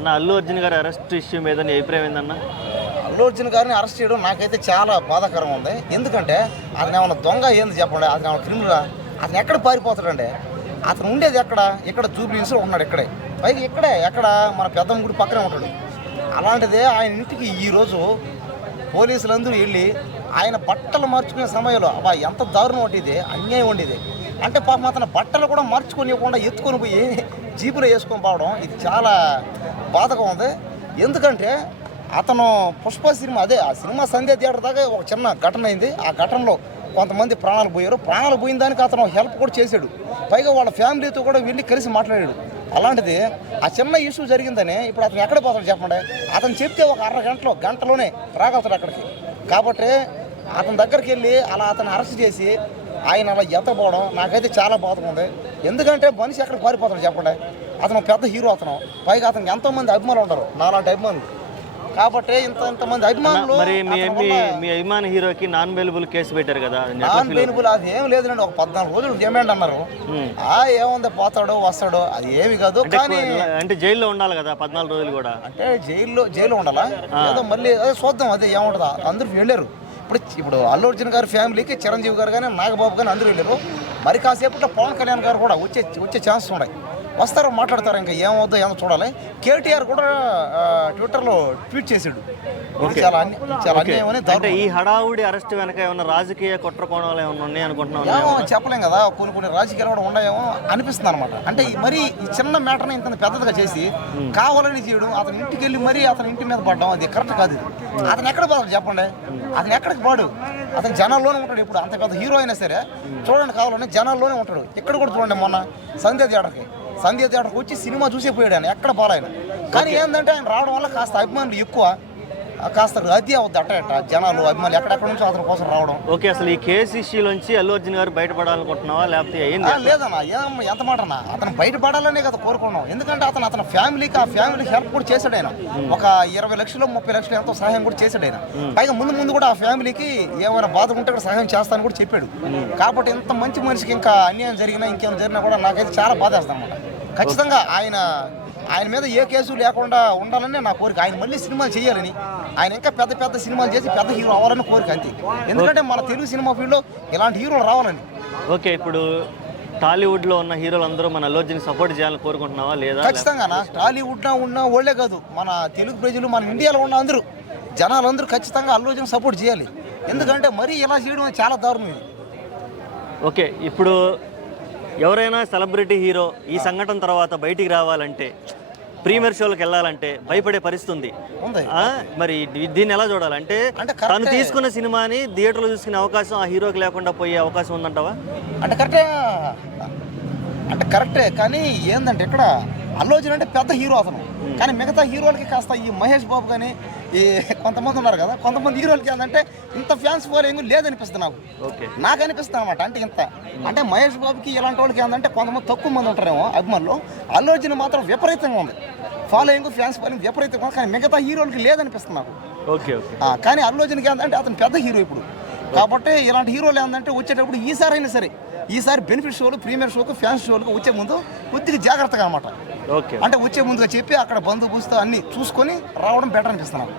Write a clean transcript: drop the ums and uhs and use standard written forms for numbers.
అన్న అల్లు అర్జున్ గారి arrest issue మీద నీ అభిప్రాయం ఏందన్న? అల్లు అర్జున్ గారిని అరెస్ట్ చేయడం నాకైతే చాలా బాధాకరంగా ఉంది. ఎందుకంటే అతను ఏమైనా దొంగ ఏంది చెప్పండి, అతను ఏమైనా క్రిమినల్, అతను ఎక్కడ పారిపోతాడండి? అతను ఉండేది ఇక్కడ జూబ్లీహిల్స్లో ఉన్నాడు, ఇక్కడే పైకి ఎక్కడ మన పెద్దమ్మ గుడి పక్కనే ఉంటాడు. అలాంటిదే ఆయన ఇంటికి ఈరోజు పోలీసులందరూ వెళ్ళి ఆయన బట్టలు మార్చుకునే సమయంలో అబ్బా ఎంత దారుణం వంటిది, అన్యాయం వంటిది. అంటే పాపం అతను బట్టలు కూడా మార్చుకోనివ్వకుండా ఎత్తుకొని పోయి జీపులో వేసుకొని పోవడం ఇది చాలా బాధగా ఉంది. ఎందుకంటే అతను పుష్ప సినిమా ఆ సినిమా సంధ్య థియేటర్ దాకా ఒక చిన్న ఘటన అయింది. ఆ ఘటనలో కొంతమంది ప్రాణాలు పోయారు. ప్రాణాలు పోయిన దానికి అతను హెల్ప్ కూడా చేశాడు. పైగా వాళ్ళ ఫ్యామిలీతో కూడా వెళ్ళి కలిసి మాట్లాడాడు. అలాంటిది ఆ చిన్న ఇష్యూ జరిగిందని ఇప్పుడు అతను ఎక్కడ పోతాడు చెప్పండి? అతను చెప్తే ఒక గంటలోనే రాగలుగుతాడు అక్కడికి. కాబట్టి అతని దగ్గరికి వెళ్ళి అలా అతను అరెస్ట్ చేసి ఆయన అలా ఎత్తపోవడం నాకైతే చాలా బాధగా ఉంది. ఎందుకంటే మనిషి ఎక్కడ పారిపోతాడు చెప్పండి? అతను పెద్ద హీరో, అతను పైగా అతనికి ఎంతోమంది అభిమానులు ఉంటారు, నాలాంటి అభిమానులు. కాబట్టి ఇంతమంది అభిమానులు. మరి మీ అభిమాన హీరోకి నాన్ అవైలబుల్ కేసు పెట్టారు కదా? నాన్ అవైలబుల్ అది ఏం లేదండి. ఒక 14 రోజులు డిమాండ్ అన్నారు. ఏముంది, పోతాడో వస్తాడో అది ఏమి కాదు. కానీ అంటే జైల్లో ఉండాలి కదా 14 రోజులు కూడా. అంటే జైల్లో ఉండాలా? ఏదో మళ్ళీ అదే చూద్దాం, అదే ఏముంటుందా. అందరూ వెళ్ళారు. ఇప్పుడు అల్లు అర్జున్ గారి ఫ్యామిలీకి చిరంజీవి గారు కానీ నాగబాబు కానీ అందరూ వెళ్ళారు. మరి కాసేపట్లో పవన్ కళ్యాణ్ గారు కూడా వచ్చే ఛాన్స్ ఉన్నాయి. వస్తారు, మాట్లాడతారు. ఇంకా ఏమవుద్దో ఏమో చూడాలి. కేటీఆర్ కూడా ట్విట్టర్లో ట్వీట్ చేశాడు. చాలా అన్యాయం అని. అంటే ఈ హడావుడి అరెస్ట్ వెనక ఏమన్నా రాజకీయ కుట్ర కోణాలు ఏమన్నా ఉన్నాయి అనుకుంటున్నాం? ఏమో చెప్పలేం కదా. కొన్ని రాజకీయాలు కూడా ఉన్నాయేమో అనిపిస్తుంది అనమాట. అంటే మరి ఈ చిన్న మ్యాటర్ని ఇంత పెద్దదిగా చేసి కావాలని చేయడం, అతని ఇంటికి వెళ్ళి మరీ అతని ఇంటి మీద పడ్డం అది కరెక్ట్ కాదు. అతను ఎక్కడ పోతాడు చెప్పండి? అతను ఎక్కడికి పోడు. అతను జనాల్లోనే ఉంటాడు. ఇప్పుడు అంత పెద్ద హీరో అయినా సరే చూడండి, కావాలని జనాల్లోనే ఉంటాడు. ఇక్కడ కూడా చూడండి, మొన్న సంధ్య థియేటర్కి వచ్చి సినిమా చూసే పోయాడు ఆయన, ఎక్కడ పోరాయన. కానీ ఏంటంటే ఆయన రావడం వల్ల కాస్త అభిమానులు ఎక్కువ, కాస్త రద్దీ అవుద్ది. అట్ట జనాలు అభిమానులు ఎక్కడెక్కడ నుంచి అతని కోసం రావడం. ఓకే, అసలు ఈ కేసు ఇష్యూలోంచి అల్లు అర్జున్ గారు బయటపడాలనుకుంటున్నావా లేకపోతే లేదన్నా? ఎంత మాట అన్నా, అతను బయటపడాలనే కదా కోరుకున్నాం. ఎందుకంటే అతని ఫ్యామిలీకి హెల్ప్ కూడా చేశాడు ఆయన. ఒక 20 లక్షలు 30 లక్షలు ఎంతో సహాయం కూడా చేశాడు ఆయన. పైగా ముందు కూడా ఆ ఫ్యామిలీకి ఏమైనా బాధ ఉంటే కూడా సహాయం చేస్తానని కూడా చెప్పాడు. కాబట్టి ఇంత మంచి మనిషికి ఇంకా అన్యాయం జరిగినా ఇంకేమైనా జరిగినా కూడా నాకైతే చాలా బాధేస్తాను అన్నమాట. ఖచ్చితంగా ఆయన మీద ఏ కేసు లేకుండా ఉండాలని నా కోరిక. ఆయన మళ్ళీ సినిమాలు చేయాలని, ఆయన ఇంకా పెద్ద సినిమాలు చేసి పెద్ద హీరో అవ్వాలని కోరిక అంతే. ఎందుకంటే మన తెలుగు సినిమా ఫీల్డ్లో ఇలాంటి హీరోలు రావాలని. ఓకే, ఇప్పుడు టాలీవుడ్లో ఉన్న హీరోలు అందరూ మన అల్లు అర్జున్ సపోర్ట్ చేయాలని కోరుకుంటున్నావా లేదా? ఖచ్చితంగా టాలీవుడ్లో ఉన్న వాళ్ళే కాదు, మన తెలుగు ప్రజలు, మన ఇండియాలో ఉన్న అందరూ జనాలందరూ ఖచ్చితంగా అల్లు అర్జున్ సపోర్ట్ చేయాలి. ఎందుకంటే మరీ ఇలా చేయడం చాలా దారుణం ఇది. ఓకే, ఇప్పుడు ఎవరైనా సెలబ్రిటీ హీరో ఈ సంఘటన తర్వాత బయటికి రావాలంటే, ప్రీమియర్ షోలకు వెళ్ళాలంటే భయపడే పరిస్థితి ఉంది. మరి దీన్ని ఎలా చూడాలంటే తను తీసుకున్న సినిమాని థియేటర్లో చూసుకునే అవకాశం ఆ హీరోకి లేకుండా పోయే అవకాశం ఉందంటావా? అంటే కరెక్టే. కానీ ఏంటంటే ఇక్కడ అల్లు అర్జున్ అంటే పెద్ద హీరో అతను. కానీ మిగతా హీరోలకి కాస్త ఈ మహేష్ బాబు కానీ ఈ కొంతమంది ఉన్నారు కదా, కొంతమంది హీరోలకి ఏంటంటే ఇంత ఫ్యాన్స్ ఫాలోయింగ్ లేదనిపిస్తుంది నాకు అనిపిస్తుంది అనమాట. అంటే మహేష్ బాబుకి ఇలాంటి వాళ్ళకి ఏంటంటే కొంతమంది తక్కువ మంది ఉంటారేమో అభిమానులు. అల్లు అర్జున్ మాత్రం విపరీతంగా ఉంది ఫాలోయింగ్, ఫ్యాన్స్ ఫాలోయింగ్ విపరీతంగా ఉంది. కానీ మిగతా హీరోలకి లేదనిపిస్తుంది నాకు. కానీ అల్లు అర్జున్కి ఏంటంటే అతను పెద్ద హీరో ఇప్పుడు. కాబట్టి ఇలాంటి హీరోలు ఏంటంటే వచ్చేటప్పుడు ఈసారి బెనిఫిట్ షోలు, ప్రీమియర్ షోకు, ఫ్యాన్స్ షోలకు వచ్చే ముందు కొద్దిగా జాగ్రత్తగా అనమాట. అంటే వచ్చే ముందుగా చెప్పి అక్కడ బందోబస్తు అన్ని చూసుకొని రావడం బెటర్ అనిపిస్తున్నాను.